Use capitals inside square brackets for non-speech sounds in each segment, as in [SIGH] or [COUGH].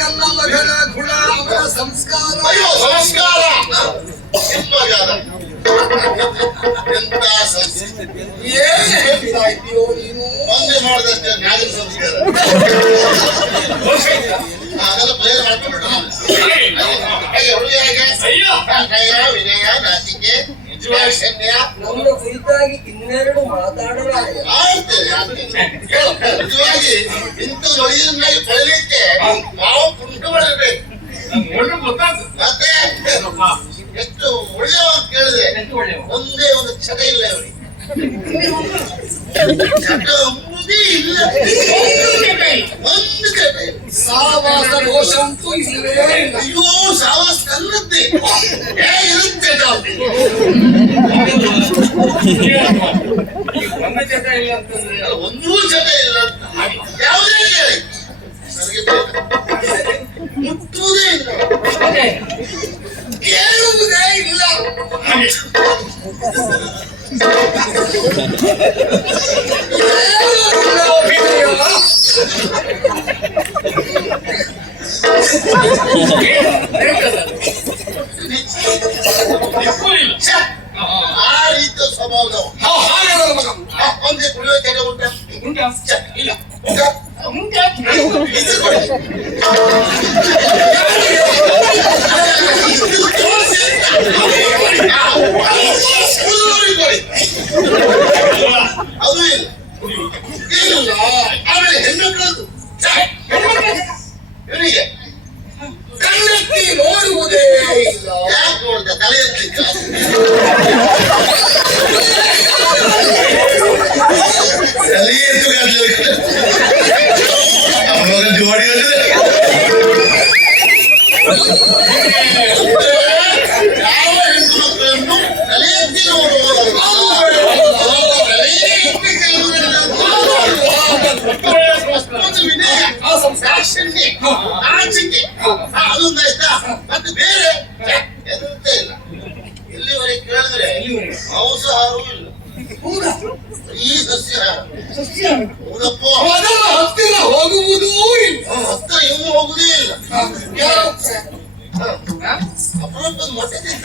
ನನ್ನ ಮಗನ ಗುಣ ಅವನ ಸಂಸ್ಕಾರ ಸಂಸ್ಕಾರ ನೀನು ಒಂದೇ ಮಾಡಿದಷ್ಟೇ ನಾಗರ ಸಂಸ್ಕಾರ ಅದೆಲ್ಲ ಹಾಗೆ ಅಯ್ಯೋ ವಿನಯ ನಾಚಿಕೆ ದಾಕ್ಷಿಣ್ಯ ನಮ್ಮ ಕುರಿತಾಗಿ ಇನ್ನೆರಡು ಮಾತಾಡಲಾರೆ. ಹೇಳು, ನಿಜವಾಗಿ ಇಂಥ ಒಳ್ಳೆಯನ್ನಾಗಿ ಬೆಳಲಿಕ್ಕೆ ನಾವು ಕುಂಟು ಮಾಡಬೇಕು ಮತ್ತೆ ಎಷ್ಟು ಒಳ್ಳೆಯವ ಕೇಳಿದೆ ಒಂದೇ ಒಂದು ಕ್ಷಣ ಇಲ್ಲ. ಅವರಿಗೆ ಇಲ್ಲ. ದೋಷ ಇಲ್ಲವೇ ಇಲ್ಲ ಅಯ್ಯೋ ಸಾವಾಸ ಕಲ್ಲದ್ದೆ ಏ ಇರುತ್ತೆ ಇಲ್ಲ ಅಂತಂದ್ರೆ ಒಂದೂ ಜತೆ ಇಲ್ಲ ಅಂತ ಯಾವುದೇ ಕೇಳಿ. ಮುಟ್ಟುವುದೇ ಇಲ್ಲ ಕೇಳುವುದೇ ಇಲ್ಲ ಕೇಳುವುದಿಲ್ಲ! ಆ ರೀತಿಯ ಸ್ವಭಾವದವ ಹಾ, ಹಾಗೆ ನನ್ನ ಮಗ. ಒಂದೇ ಕುಡಿಯೋ ಕೆಲ ಉಂಟಾ? ಉಂಟಾ? ಇಲ್ಲ. ಉಂಟಾ? [LAUGHS] ಕೊಡಿ. ಅದು ಇಲ್ಲ. ಇಲ್ಲ. ಆಮೇಲೆ ಹೆಣ್ಣುಗಳದ್ದು ಛೆ! ಇವನಿಗೆ கண்ணத்தில் ஓடுவதே. தலையத்துக்கு ವಿನಯ ದಾಕ್ಷಿಣ್ಯ ನಾಚಿಕೆ ಅದೊಂದು ಆಯ್ತಾ ಮತ್ತೆ ಬೇರೆ ಎಂತ ಇಲ್ಲ. ಇಲ್ಲಿವರೆಗೆ ಕೇಳಿದ್ರೆ ಮಾಂಸಾಹಾರವೂ ಇಲ್ಲ? ಈ ಸಸ್ಯಾಹಾರ ಸಸ್ಯ ಹೌದಪ್ಪ. ಹತ್ತಿರ ಹೋಗುವುದೂ ಇಲ್ಲ. ಹತ್ರ ಇವನು ಹೋಗುದೇ ಇಲ್ಲ? ಅಪರೂಪದ ಮೊಟ್ಟೆ ತಿಂತ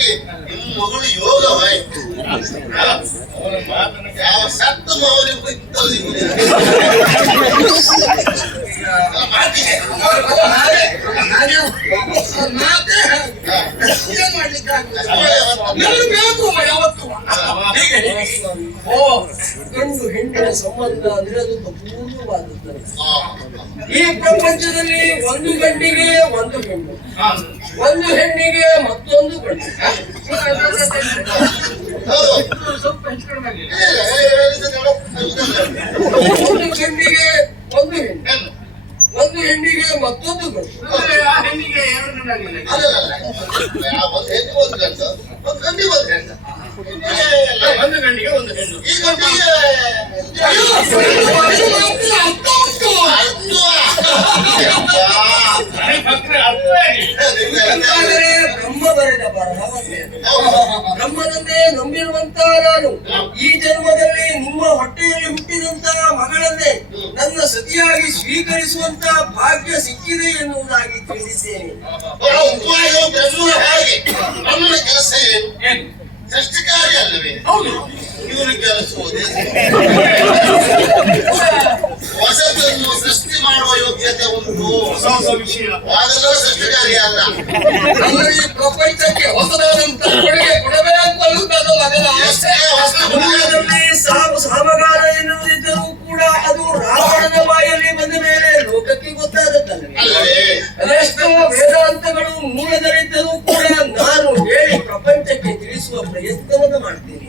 ನಿಜವಾಗಿ ನಿಮ್ಮ ಮಗಳು ಯೋಗವಾಯ್ತು. ಯಾವ ಸತ್ತ ಮಾವನಿಗೂ. ಏನ್ ಮಾಡ್ಲಿಕ್ಕೆ ಯಾವತ್ತು. ಓ, ಗಂಡು ಹೆಣ್ಣಿನ ಸಂಬಂಧ ಅಂದ್ರೆ ಅದು ಅಪೂರ್ವವಾದದ್ದು ಈ ಪ್ರಪಂಚದಲ್ಲಿ ಒಂದು ಗಂಡಿಗೆ ಒಂದು ಹೆಣ್ಣು. ಒಂದು ಹೆಣ್ಣಿಗೆ ಮತ್ತೊಂದು. ಒಂದು ಹೆಣ್ಣಿಗೆ ಒಂದು ಹೆಣ್ಣು. ಒಂದು ಹೆಣ್ಣಿಗೆ ಮತ್ತೊಂದು ಹೆಣ್ಣಿಗೆ ಒಂದು ಗಂಡಿಗೆ ಒಂದು ಹೆಣ್ಣು ಒಂದು ಗಂಡಿಗೆ ಬ್ರಹ್ಮ ಬರೆದ ಬ್ರಹ್ಮನನ್ನೇ ನಂಬಿರುವಂತ ನಾನು. ಈ ಜನ್ಮದಲ್ಲಿ ನಿಮ್ಮ ಹೊಟ್ಟೆಯಲ್ಲಿ ಹುಟ್ಟಿದಂತ ಮಗಳನ್ನೇ ನನ್ನ ಸತಿಯಾಗಿ ಸ್ವೀಕರಿಸುವಂತ ಭಾಗ್ಯ ಸಿಕ್ಕಿದೆ ಎನ್ನುವುದಾಗಿ ತಿಳಿಸಿದ್ದೇನೆ. ಕೆಲಸ ಏನು? ಸೃಷ್ಟಿಕಾರಿ ಅಲ್ಲವೇ ಹೌದು. ಇವರು ಕೆಲಸವುದೇ ಅಂದ್ರೆ ಈ ಪ್ರಪಂಚಕ್ಕೆ ಹೊಸದಾದಂತ ಕೊಡುಗೆ ಕೊಡಬೇಕು ಅನ್ನುವುದು ಮಗನ ಆಸೆ ದುನಿಯಾದಲ್ಲಿ ಸಾವು ಸಾಮಗಾನ ಎನ್ನುವುದಿದ್ದರೂ ಕೂಡ ಅದು ರಾವಣನ ಬಾಯಲ್ಲಿ ಬಂದ ಮೇಲೆ ಲೋಕಕ್ಕೆ ಗೊತ್ತಾದದ್ದಲ್ಲವೇ ಎಷ್ಟೋ ವೇದಾಂತಗಳು ಮೂಲದಲ್ಲಿದ್ದರೂ ಕೂಡ ನಾನು ಹೇಳಿ ಪ್ರಪಂಚಕ್ಕೆ ತಿಳಿಸುವ ಪ್ರಯತ್ನವನ್ನು ಮಾಡ್ತೀನಿ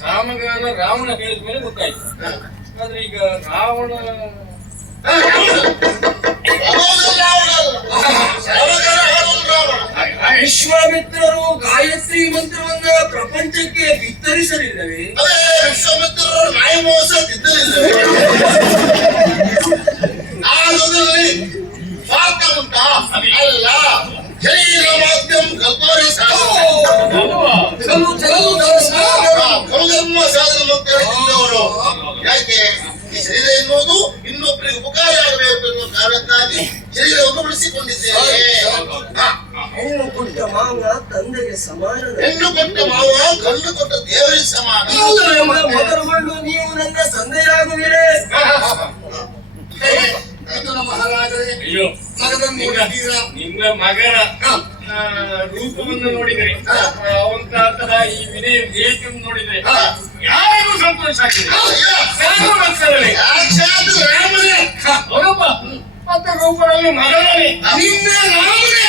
ಸಾಮಗಾನ ರಾವಣ ಹೇಳಿದ ಮೇಲೆ ಗೊತ್ತಾಯ್ತು. ಆದ್ರೆ ಈಗ ರಾವಣ ವಿಶ್ವಾಮಿತ್ರರು ಗಾಯತ್ರಿ ಮಂತ್ರವನ್ನ ಪ್ರಪಂಚಕ್ಕೆ ಬಿತ್ತರಿಸಲಿಲ್ಲವೇ? ವಿಶ್ವಾಮಿತ್ರರು ನಾಯಿ ಮೋಸ ತಿದ್ದಲಿಲ್ಲವೇ ಆಗೋದ್ರಲ್ಲಿ ಸ್ವಾರ್ಥ ಉಂಟಾ ಅಲ್ಲ ಶರೀರ ಮಾಧ್ಯಮ ಕಲ್ಪನೆ ಸಾಧನ ಅಂತ ಹೇಳ್ತಿದ್ದವರು ಯಾಕೆ? ಈ ಶರೀರ ಎನ್ನುವುದು ಇನ್ನೊಬ್ಬರಿಗೆ ಉಪಕಾರ ಆಗಬೇಕು ಎನ್ನುವ ಕಾರಣಕ್ಕಾಗಿ ಶರೀರವನ್ನು ಉಳಿಸಿಕೊಂಡಿದ್ದೇವೆ. ಹೆಣ್ಣು ಕೊಟ್ಟ ಮಾವ ತಂದೆಗೆ ಸಮಾನ. ಹೆಣ್ಣು ಕೊಟ್ಟ ಮಾವ ಗಂಡು ಕೊಟ್ಟ ದೇವರಿಗೆ ಸಮಾನ. ಮೊದಲುಗೊಂಡು ನೀವು ನನ್ನ ಮಿಥುನ ಮಹಾರಾಜರೇ ನಿನ್ನ ಮಗನ ರೂಪವನ್ನು ನೋಡಿದ್ರೆ ಅವಂತಹ ಈ ವಿನಯ ವಿವೇಕವನ್ನು ನೋಡಿದ್ರೆ ಯಾರು ಮತ್ತೆ ರೂಪದಲ್ಲಿ ಮಗನೇ ನಿನ್ನ ರಾಮನೇ?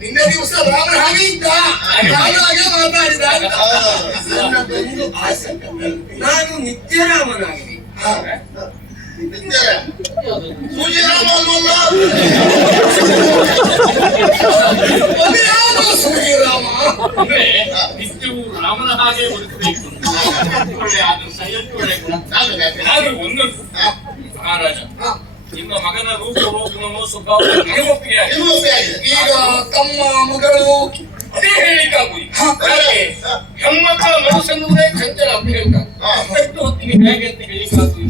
ನಿನ್ನೆ ದಿವಸ ರಾಮನ ಹಾಗೆ ಇದ್ದ ಹಾಗೆ ಮಾತಾಡಿದ ನನ್ನದೊಂದು ಆಸೆ ನಾನು ಇದ್ದಾರೆ. ಸೂರ್ಯರಾಮ ಅಲ್ವಲ್ಲ? [LAUGHS] ಅಂದ್ರೆ ನಿತ್ಯವೂ ರಾಮನ ಹಾಗೆ ಬದುಕಬೇಕು ಒಳ್ಳೆ ಆದ್ರೆ ಸಂಯತ್ತು ಒಳ್ಳೆ ಗುಣ. ಆದ್ರೆ ಒಂದೊಂದು ಮಹಾರಾಜ ನಿಮ್ಮ ಮಗನ ರೂಪ ರೋಗನೋ ಸ್ವಭಾವ. ಈಗ ತಮ್ಮ ಮಗಳು ಅದೇ ಹೇಳಿಕ್ಕಾಗುವುದು ಯಾಕೆ ಹೆಣ್ಮಕ್ಕಳ ಮನಸ್ಸೆನ್ನುವುದೇ ಚಂಚಲ ಅಂತ ಹೇಳ್ತಾರೆ ಅಷ್ಟು ಹೊತ್ತಿಗೆ ಹೇಗೆ ಅಂತ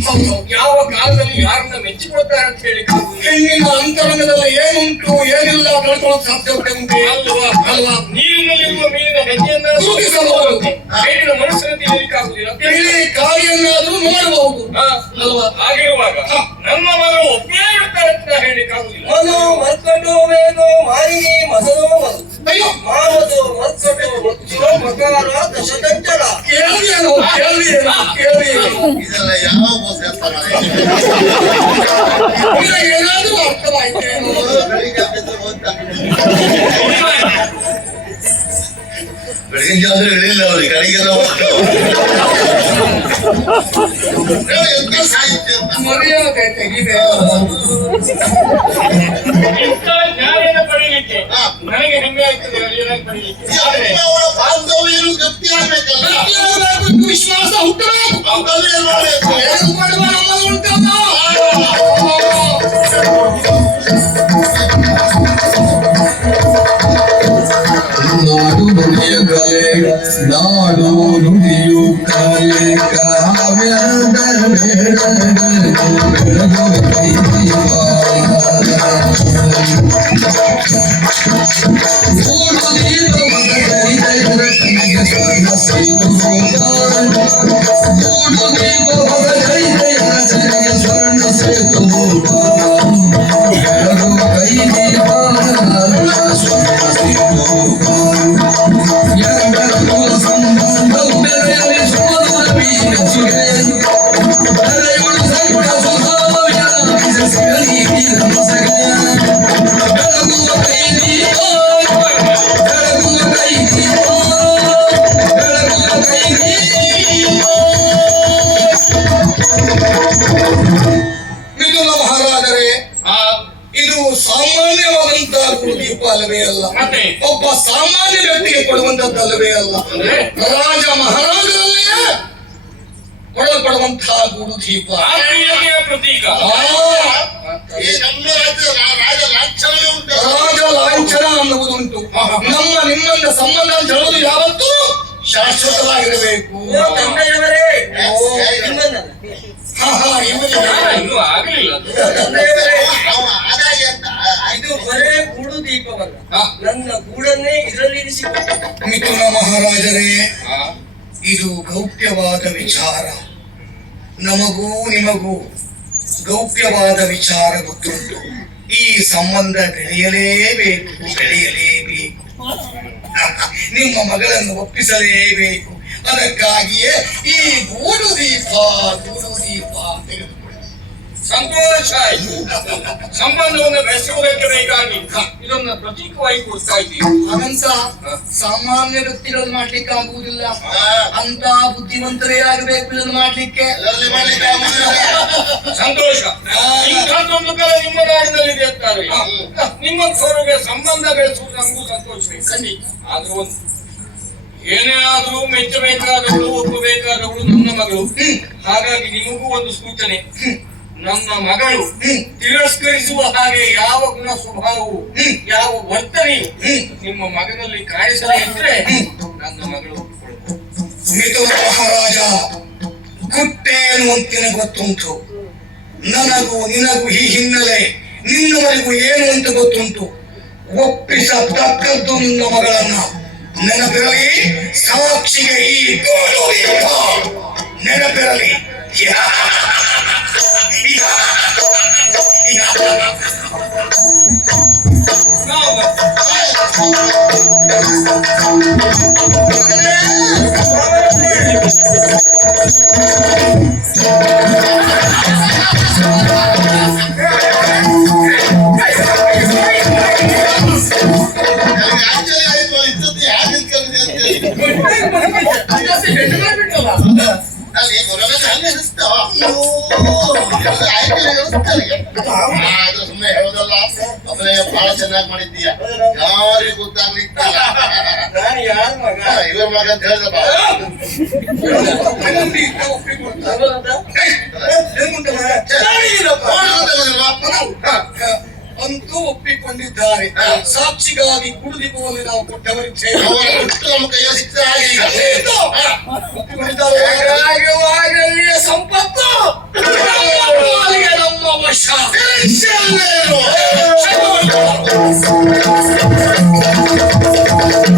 ಹೇಳಿಕ್ಕಾಗುವುದು ಯಾವ ಕಾಲದಲ್ಲಿ ಯಾರನ್ನ ಮೆಚ್ಚಿಕೊಳ್ತಾರೆ ಅಂತ ಹೇಳಿ ಹೆಣ್ಣಿನ ಅಂತರಂಗದಲ್ಲಿ ಏನುಂಟು ಏನಿಲ್ಲ ಕಳ್ಕೊಳ್ಳೋಕೆ ಸಾಧ್ಯ ಉಂಟು. ಅಲ್ವಾ? ಅಲ್ವಾ? ನೀರಿನಲ್ಲಿರುವ ಮೀನಿನ ಹೆಜ್ಜೆಯನ್ನ ಗುರುತಿಸಬಹುದು. ಹೆಣ್ಣಿನ ಅಂತ ಹೇಳಿ ಇಲ್ಲಿ ಕಾಳಿಯನ್ನಾದ್ರೂ ನೋಡಬಹುದು ಅಲ್ವಾ? ಹಾಗಿರುವಾಗ ನಮ್ಮ ಮಗ ಒಬ್ಬೇ ಇರ್ತಾರೆ ಅಂತ ಹೇಳಿಕ್ಕಾಗುವುದಿಲ್ಲ ಮನು ಮರ್ಕಟೋ ವೇದೋ ಮಾಲಿನಿ ಮಸದೋ ಮದು ಇದೆಲ್ಲ ಯಾವ ಏನಾದ್ರೂ ಅರ್ಥವಾಯ್ತೇನು ಬೆಳಿಗ್ಗೆ ಆದ್ರೆ ಇಳಿಲ್ಲ ಅವ್ರಿಗೆ ಕಡೆಗೆಲ್ಲ. ಮರ್ಯಾದೆ ತೆಗಿದೆ ಇಂಥ ಜ್ಞಾನದ ಪಡೆಯಲಿಕ್ಕೆ ಹಾ. ನನಗೆ ಹೆಮ್ಮೆ ಆಗ್ತದೆ ಪಡೆಯಲಿಕ್ಕೆ ಈ ಆದ್ರೆ ಬಾಂಧವ್ಯನು ಗಟ್ಟಿ ಆಗ್ಬೇಕಲ್ಲ? ವಿಶ್ವಾಸ ಹುಟ್ಟಬೇಕು. ಬಾಂಧವ್ಯ ಮಾಡಬೇಕು ಉಂಟಲ್ಲ Thank you. ಅಂದ್ರೆ ರಾಜ ಮಹಾರಾಜರಲ್ಲಿಯೇ ಕೊಡಲ್ಪಡುವಂತಹ ಗುರುದೀಪ ಆತ್ಮೀಯತೆಯ ಪ್ರತೀಕ. ರಾಜ ಲಾಂಛನವೇ ಉಂಟಲ್ಲ ರಾಜ ಲಾಂಛನ ಅನ್ನುವುದುಂಟು. ನಮ್ಮ ನಿಮ್ಮನ್ನ ಸಂಬಂಧ ಅಂತ ಹೇಳೋದು ಯಾವತ್ತೂ ಶಾಶ್ವತವಾಗಿರಬೇಕು. ಹಾ, ಹಾ, ಇನ್ನೂ ಆಗಲಿಲ್ಲ ಅದು. ತಂದೆಯವರೇ ಅವನ ಆದಾಯ ಅಂತ ಇದು ಬರೇ ಗೂಡು ದೀಪವಲ್ಲ. ನನ್ನ ಗೂಡನ್ನೇ ಇದರಲ್ಲಿ ಮಿಥುನ ಮಹಾರಾಜರೇ ಇದು ಗೌಪ್ಯವಾದ ವಿಚಾರ. ನಮಗೂ ನಿಮಗೂ ಗೌಪ್ಯವಾದ ವಿಚಾರ ಗೊತ್ತುಂಟು. ಈ ಸಂಬಂಧ ಬೆಳೆಯಲೇಬೇಕು ಬೆಳೆಯಲೇಬೇಕು [LAUGHS] ನಿಮ್ಮ ಮಗಳನ್ನು ಒಪ್ಪಿಸಲೇಬೇಕು. ಅದಕ್ಕಾಗಿಯೇ ಈ ಗೂಡು ದೀಪ ಗೂಡು ದೀಪ ಸಂತೋಷ ಆಯ್ತು. ಸಂಬಂಧವನ್ನು ಬೆಳೆಸುವುದಕ್ಕೆ ಬೇಕಾಗಿ ಇದನ್ನ ಪ್ರತೀಕವಾಗಿ ಕೊಡ್ತಾ ಇದ್ದೀವಿ. ಅನಂತ ಸಾಮಾನ್ಯ ವ್ಯಕ್ತಿಗಳು ಮಾಡ್ಲಿಕ್ಕೆ ಆಗುವುದಿಲ್ಲ. ಅಂತ ಬುದ್ಧಿವಂತರೇ ಆಗಬೇಕು ಇದನ್ನು ಮಾಡ್ಲಿಕ್ಕೆ. ಸಂತೋಷ. ಇಂಥದ್ದೊಂದು ಕಲೆ ನಿಮ್ಮ ಇದೆ ಅಂತಾರೆ. ನಿಮ್ಮ ಸ್ವರಿಗೆ ಸಂಬಂಧ ಬೆಳೆಸುವುದು ನಮಗೂ ಸಂತೋಷ ಖಂಡಿತ. ಆದ್ರೂ ಒಂದು ಏನೇ ಆದ್ರೂ ಮೆಚ್ಚಬೇಕಾದವಳು ಒಪ್ಪಬೇಕಾದವಳು ನನ್ನ ಮಗಳು. ಹಾಗಾಗಿ ನಿಮಗೂ ಒಂದು ಸೂಚನೆ. ನನ್ನ ಮಗಳು ತಿರಸ್ಕರಿಸುವ ಹಾಗೆ ಯಾವ ಗುಣ ಸ್ವಭಾವವು ಯಾವ ವರ್ತನೆಯು ನಿಮ್ಮ ಮಗನಲ್ಲಿ ಕಾಣಿಸದೇ ಇದ್ರೆ ನನ್ನ ಮಗಳು ಮಹಾರಾಜ ಗುಟ್ಟೇನು ಅಂತ ಗೊತ್ತುಂಟು. ನನಗೂ ನಿನಗೂ ಈ ಹಿನ್ನೆಲೆ ನಿನ್ನವರೆಗೂ ಏನು ಅಂತ ಗೊತ್ತುಂಟು. ಒಪ್ಪಿಸತಕ್ಕದ್ದು ನಿನ್ನ ಮಗಳನ್ನ. ನೆನಪಿರಲಿ ಸಾಕ್ಷಿಗೆ ಈ ನೆನಪಿರಲಿ. Gracias. ಯಾ. ಯಾ. ನಾವು ನನಗೆ ಆಶ್ಚರ್ಯ ಆಯ್ತು ಇದ್ದದ್ದು ಯಾಕೆ ಕಲಿದೆ ಅಂತ ಅಲ್ಲಿ ಬರೋದಾಗ ಹಂಗೆ ಅನಿಸ್ತಾ ಆಯ್ತು ಅನಿಸ್ತಾರೆ ಆದ್ರೆ ಸುಮ್ಮನೆ ಹೇಳೋದಲ್ಲ ಅಭಿನಯ ಬಹಳ ಚೆನ್ನಾಗಿ ಮಾಡಿದ್ದೀಯ ಯಾರಿಗೂ ಗೊತ್ತಾಗ್ಲಿಕ್ಕಿಲ್ಲ ನಾನು ಯಾರ ಮಗ ಇವ್ರ ಮಗ ಅಂತ ಹೇಳ್ದಪ್ಪ ತಗೊಳ್ಳೋದ? ಅಂತೂ ಒಪ್ಪಿಕೊಂಡಿದ್ದಾರೆ. ಸಾಕ್ಷಿಗಾಗಿ ಕುಡಿದಿರುವಲ್ಲಿ ನಾವು ಕೊಟ್ಟವರಿಗೆ ಸೇರಿದ್ದಾರೆ ಸಂಪತ್ತು. ನಮ್ಮ ವಶ.